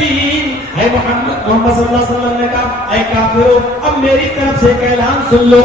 الدین. اے محمد صلی اللہ علیہ وسلم نے کہا اے کافرو اب میری طرف سے ایک اعلان سن لو,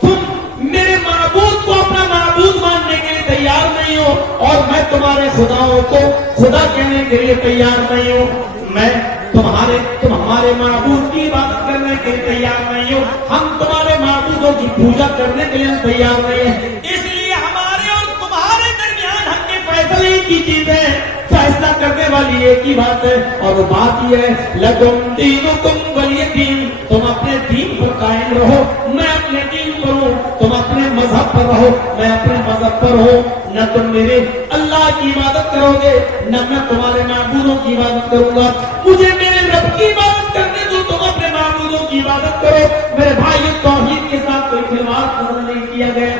تم میرے معبود کو اپنا معبود ماننے کے لیے تیار نہیں ہو اور میں تمہارے خداؤں کو خدا کہنے کے لیے تیار نہیں ہوں. میں تم ہمارے معبود کی عبادت کرنے کے لیے تیار نہیں ہو, ہم تمہارے معبودوں کی پوجا کرنے کے لیے تیار نہیں ہیں. اس لیے ہمارے اور تمہارے درمیان ہم کے فیصلے کی چیزیں فیصلہ کرنے والی ایک ہی بات ہے, اور وہ بات یہ ہے لکم دینکم ولی دین. تم اپنے دین پر قائم رہو, میں اپنے دین پر ہوں. تم اپنے مذہب پر رہو, میں اپنے مذہب پر ہوں. نہ تم میرے اللہ کی عبادت کرو گے نہ میں تمہارے معبودوں کی عبادت کروں گا. مجھے میرے رب کی عبادت کرنے دو, تم اپنے معبودوں کی عبادت کرو. میرے بھائی توحید کے ساتھ کوئی کھلواڑ پسند نہیں کیا گیا.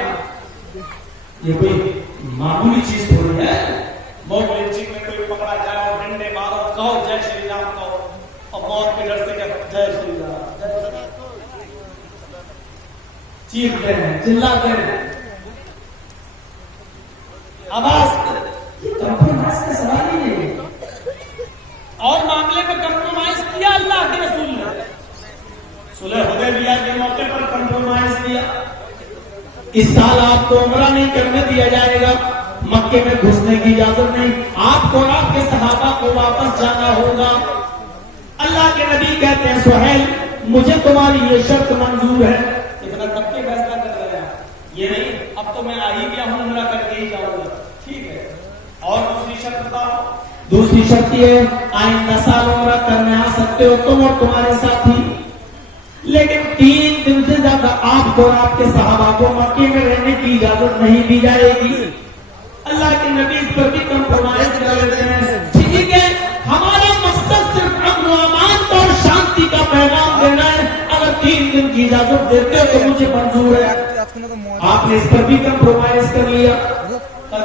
یہ کوئی معمولی چیز تھوڑی ہے. موت لنچنگ میں کوئی پکڑا جائے اور ڈنڈے مارو, کہو جے شری رام کہو, اور موت کے ڈر سے کہ جے شری رام چیختے ہیں, چلاتے ہیں, آواز کمپرومائز کا سوال ہی نہیں. اور معاملے میں کمپرومائز کیا اللہ کے رسول نے. صلح حدیبیہ کے موقع پر کمپرومائز کیا. اس سال آپ کو عمرہ نہیں کرنے دیا جائے گا, مکے میں گھسنے کی اجازت نہیں, آپ کو اور آپ کے صحابہ کو واپس جانا ہوگا. اللہ کے نبی کہتے ہیں سہیل مجھے تمہاری یہ شرط منظور ہے. اتنا کب کے فیصلہ کر رہے ہیں, یہ نہیں اب تو میں آ ہی گیا ہوں عمرہ کر کے ہی جاؤں گا, ٹھیک ہے. اور دوسری شرط بتاؤ. دوسری شرط یہ ہے آئندہ سال عمرہ کرنے آ سکتے ہو تم اور تمہارے ساتھی, لیکن 3 دن سے زیادہ آپ کو اور آپ کے صحابہ کو مکے میں رہنے کی اجازت نہیں دی جائے گی. اللہ کے نبی اس پر بھی کمپرومائز کر لیتے ہیں. ٹھیک ہے, ہمارا مقصد صرف امن و امان اور شانتی کا پیغام دینا ہے. اگر 3 دن کی اجازت دیتے ہو تو مجھے منظور ہے. آپ نے اس پر بھی کمپرومائز کر لیا.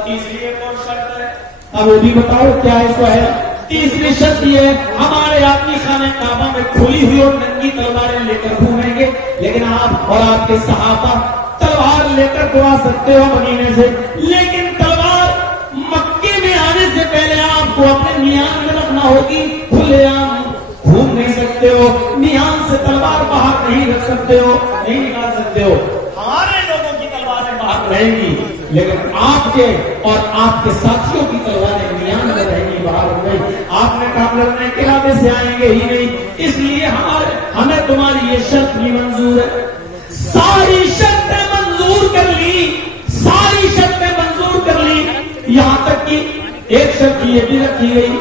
تیسری ایک اور شرط ہے, اب وہ بھی بتاؤ کیا ہے سہیل. تیسری شرط یہ ہے ہمارے آدمی خانہ کعبہ میں کھلی ہوئی اور ننگی تلواریں لے کر گھومیں گے, لیکن آپ اور آپ کے صحابہ تلوار لے کر تو آ سکتے ہو مدینے سے, لیکن تلوار مکے میں آنے سے پہلے آپ کو اپنے نیان میں رکھنا ہوگی. کھلے عام گھوم نہیں سکتے ہو, نیان سے تلوار باہر نہیں رکھ سکتے ہو, نہیں نکال سکتے ہو. ہمارے لوگوں کی تلواریں باہر رہیں گی, لیکن آپ کے اور آپ کے ساتھیوں کی تلواریں نیان میں رہیں گی, باہر نہیں. آپ نے کام لڑنے کے ارادے سے آئیں گے ہی نہیں, اس لیے ہمیں تمہاری یہ شرط بھی منظور ہے. ساری شرطیں منظور کر لی, ساری شرطیں منظور کر لی, یہاں تک کہ ایک شرط یہ بھی رکھی گئی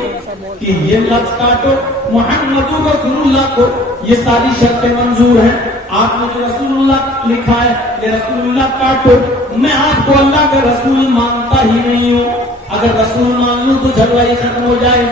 کہ یہ لفظ کاٹو محمد رسول اللہ کو. یہ ساری شرطیں منظور ہیں. آپ نے جو رسول اللہ لکھا ہے یہ رسول اللہ کاٹو. میں آپ کو اللہ کا رسول مانتا ہی نہیں ہوں. اگر رسول مان لوں تو جھگڑا ہی ختم ہو جائے.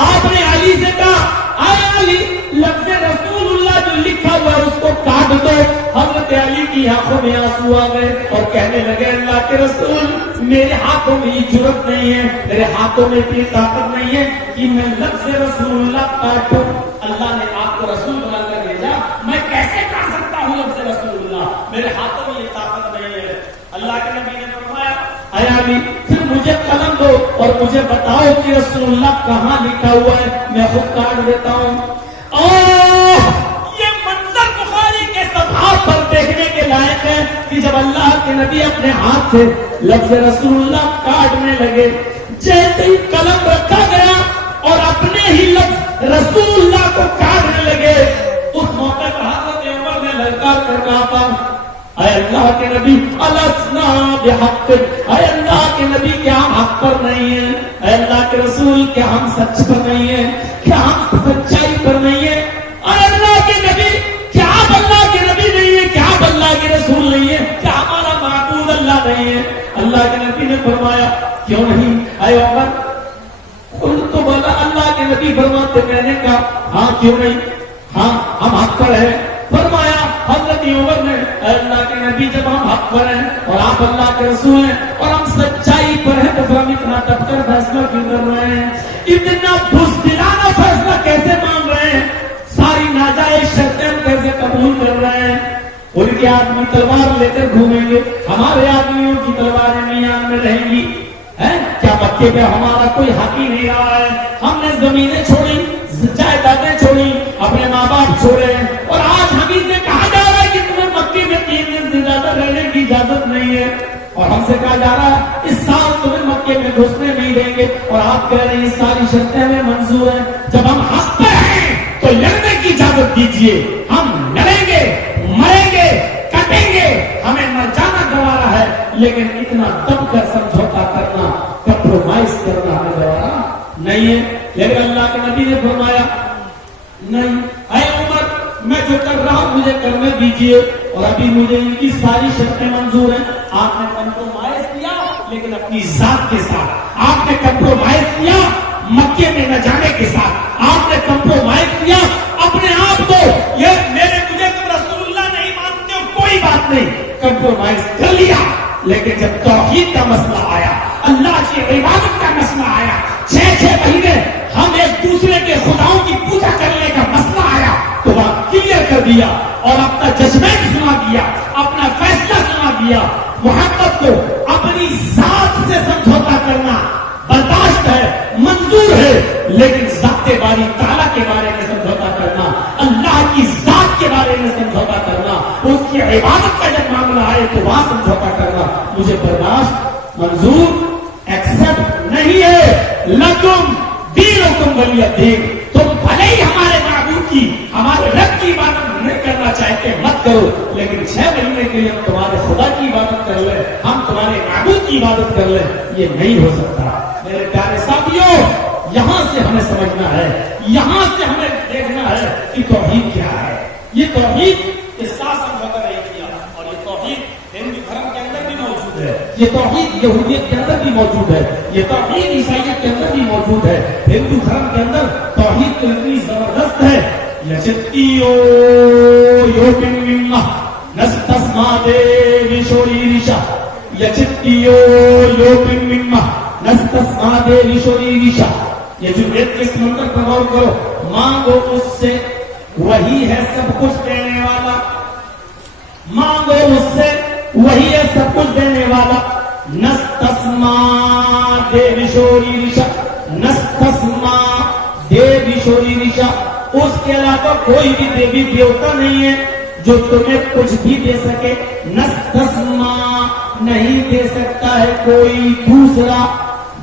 آپ نے علی سے کہا اے علی لفظ رسول اللہ جو لکھا ہوا ہے اس کو کاٹ دو. حضرت علی کی آنکھوں میں آنسو آ گئے اور کہنے لگے اللہ کے رسول میرے ہاتھوں میں یہ جرأت نہیں ہے, میرے ہاتھوں میں اتنی طاقت نہیں ہے کہ میں لفظ رسول اللہ کاٹوں. اللہ نے آپ کو رسول بنا کر بھیجا, میں کیسے کاٹ سکتا ہوں لفظ رسول اللہ, میرے ہاتھوں میں یہ طاقت نہیں ہے. اللہ کے نبی نے فرمایا اے علی پھر مجھے قلم دو اور مجھے بتاؤ کہ رسول اللہ کہاں لکھا ہوا ہے, میں خود کاٹ دیتا ہوں. یہ منظر بخاری کے صفحات پر دیکھنے کے لائق ہے کہ جب اللہ کے نبی اپنے ہاتھ سے لفظ رسول اللہ کاٹنے لگے, جیسے ہی قلم رکھا گیا اور اپنے ہی لفظ رسول اللہ کو کاٹنے لگے, اس موقع پر حضرت عمر نے للکار کر کہا تھا اے اللہ کے نبی الاسنا بحق, اے اللہ کے نبی کیا ہم حق پر نہیں ہیں, اے اللہ کے رسول کیا ہم سچ پر نہیں ہیں, کیا ہم سچائی پر نہیں ہیں, اے اللہ کے نبی کیا آپ اللہ کے نبی نہیں ہیں, کیا آپ اللہ کے رسول نہیں ہیں, کیا ہمارا معبود اللہ نہیں ہے. اللہ کے نبی نے فرمایا کیوں نہیں اے عمر. ان تو بولا اللہ کے نبی فرماتے, میں نے کہا ہاں کیوں نہیں, ہاں ہم حق پر ہیں. فرمایا حضرت عمر نے اے اللہ کے نبی جب ہم حق پر ہیں اور آپ اللہ کے رسول ہیں اور ہم سچائی پر ہیں تو پھر ہم اتنا دب کر فیصلہ کیوں کر رہے ہیں, اتنا بزدلانہ فیصلہ کیسے مان رہے ہیں, ساری ناجائز شرطیں ہم کیسے قبول کر رہے ہیں. ان کے آدمی تلوار لے کر گھومیں گے, ہمارے آدمیوں کی تلواریں میان میں رہیں گی. کیا مکے پہ ہمارا کوئی حق ہی نہیں رہا ہے, ہم نے زمینیں چھوڑی, جائیداد ہم سے کہا جا رہا ہے اس سال تمہیں مکے میں گھسنے نہیں دیں گے، اور آپ کہہ رہے ہیں یہ ساری شرطیں ہمیں منظور ہیں۔ جب ہم حق پہ ہیں تو لڑنے کی اجازت دیجیے، ہم لڑیں گے، مریں گے، کٹیں گے، ہمیں مر جانا گوارا ہے، لیکن اتنا دب کر سمجھوتا کرنا، کمپرومائز کرنا ہمیں گوارا نہیں ہے۔ لیکن اللہ کے نبی نے فرمایا نہیں، اے عمر میں جو کر رہا ہوں مجھے کرنے دیجیے، اور ابھی مجھے ان کی ساری شرطیں منظور ہیں۔ آپ نے کمپرومائز کیا لیکن اپنی ذات کے ساتھ، آپ نے کمپرومائز کیا مکے میں نہ جانے کے ساتھ، آپ نے کمپرومائز کیا اپنے آپ کو، یہ مجھے تم رسول اللہ نہیں مانتے ہو کوئی بات نہیں، کمپرومائز کر لیا۔ لیکن جب توحید کا مسئلہ آیا، اللہ کی عبادت کا مسئلہ آیا، 6 مہینے ہم ایک دوسرے کے خداؤں کی پوجا کرنے کا مسئلہ آیا، تو وہاں کلیئر کر دیا اور اپنا ججمنٹ سنا دیا، اپنا فیصلہ سنا دیا۔ محبت کو اپنی ذات سے سمجھوتا کرنا برداشت ہے، منظور ہے، لیکن ذات باری تعالیٰ کے بارے میں سمجھوتا کرنا، اللہ کی ذات کے بارے میں سمجھوتا کرنا، اس کی عبادت کا جب معاملہ آئے تو وہاں سمجھوتا کرنا مجھے برداشت، منظور، ایکسپٹ نہیں ہے۔ لکم دینکم ولی دین، تم بھلے ہی ہمارے معبود کی، ہمارے رب کی عبادت نہیں کرنا چاہتے مت کرو، لیکن 6 مہینے کے لیے ہم تمہارے خدا کی عبادت کر لیں، ہم تمہارے معبود کی عبادت کر لیں، یہ نہیں ہو سکتا۔ میرے پیارے ساتھیوں، یہاں سے ہمیں سمجھنا ہے، یہاں سے ہمیں دیکھنا ہے کہ توحید کیا ہے۔ یہ توحید اس ساتھ سمجھوتا نہیں کیا، اور یہ توحید ہندو دھرم کے اندر بھی موجود ہے، یہ توحید یہودیت کے اندر بھی موجود ہے، یہ توحید عیسائیت کے اندر بھی موجود ہے۔ ہندو دھرم کے اندر توحید تو اتنی زبردست ہے، یچتیو یوپن مما نستسمادے وشوری رشا، یچتیو یوپن مما نستسمادے وشوری رشا۔ یہ جو ایک قسم اندر پر غور کرو، مانگو اس سے وہی ہے سب کچھ دینے والا، مانگو اس سے وہی ہے سب کچھ دینے والا۔ نستسما دیوی شوری رشا، نستسما دیوی شوری رشا، اس کے علاوہ کوئی بھی دیوی دیوتا نہیں ہے جو تمہیں کچھ بھی دے سکے۔ نستسما نہیں دے سکتا ہے کوئی دوسرا،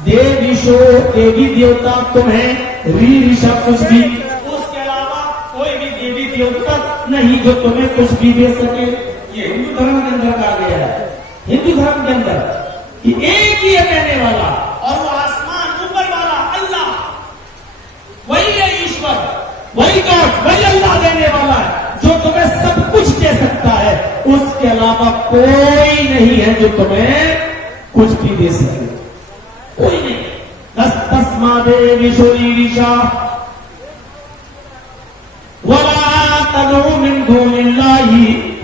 دیوی شو دیوی دیوتا تمہیں، ری رشا کچھ بھی، اس کے علاوہ کوئی بھی دیوی دیوتا نہیں جو تمہیں کچھ بھی دے سکے۔ یہ ہندو دھرم کے اندر کہا گیا ہے، ہندو دھرم کے اندر کہ ایک ہی ہے دینے والا، اور وہ آسمان اوپر والا اللہ، وہی ہے ایشور، وہی گاڈ، وہی اللہ دینے والا ہے جو تمہیں سب کچھ دے سکتا ہے، اس کے علاوہ کوئی نہیں ہے جو تمہیں کچھ بھی دے سکے، کوئی نہیں۔ نستسما دیوی شوری رشا ولا تدعو من دون اللہ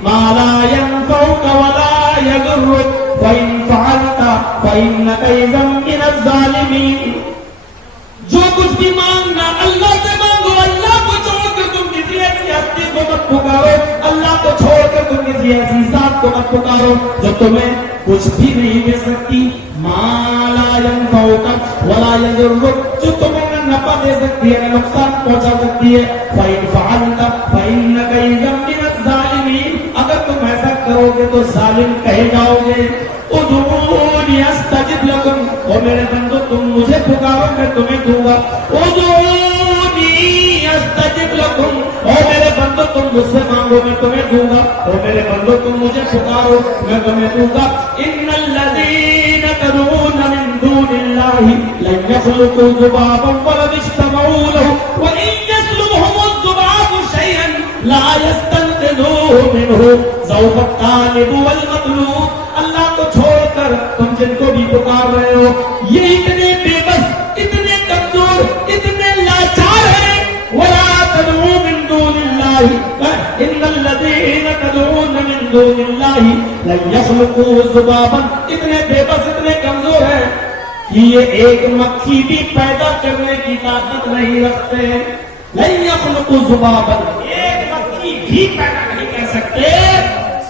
ما لا ينفعك ولا يضرك فإن فعلت فإنك إذا من الظالمين۔ جو کچھ بھی مانگنا اللہ سے مانگو، اللہ کو چھوڑ کر تم کسی ایسی ہستی کو مت پکارو، اللہ کو چھوڑ کر تم کسی ایسی ذات کو مت پکارو جو تمہیں کچھ بھی نہیں دے سکتی۔ ما لا ينفعك ولا يضرك، جو تمہیں نہ نفع دے سکتی ہے نہ نقصان پہنچا سکتی ہے۔ فإن فعلت فإنك إذا من الظالمين، اگر تم ایسا کرو گے تو ظالم کہے جاؤ گے۔ ادعونی استجب لکم، اور میرے بندو تم مجھے پکارو میں تمہیں دوں گا۔ ادعونی استجب لکم، اور میرے بندو تم مجھ سے مانگو میں تمہیں دوں گا، اور میرے بندو تم مجھے پکارو میں تمہیں دوں گا۔ ان الذین تدعون من دون اللہ لن يخلقوا ذبابا ولو اجتمعوا له وإن يسلبهم الذباب شيئا لا يستنقذوه منه ضعف الطالب والمطلوب۔ اللہ کو چھوڑ کر تم جن کو بھی پکار رہے ہو یہ اتنے بے بس، اتنے کمزور، اتنے لاچار ہیں۔ ولا تدعوا من دون اللہ ان الذین تدعون من دون اللہ لن يخلقوا ذبابا، اتنے بے بس، اتنے کمزور ہیں کہ یہ ایک مکھی بھی پیدا کرنے کی طاقت نہیں رکھتے۔ لن يخلقوا ذبابا، ایک مکھی بھی پیدا نہیں کر سکتے،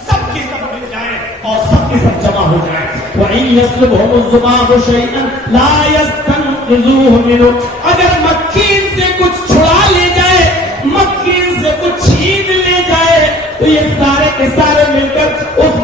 سب کی سب مل جائیں اور سب کی سب جمع ہو جائیں۔ وَإِن يَسْلُبْهُمُ الذُّبَابُ شَيْئًا لَا يَسْتَنقِذُوهُ مِنْهُ، اگر مکھی سے کچھ چھڑا لے جائے، مکھی سے کچھ چھین لے جائے تو یہ سارے کے سارے مل کر اس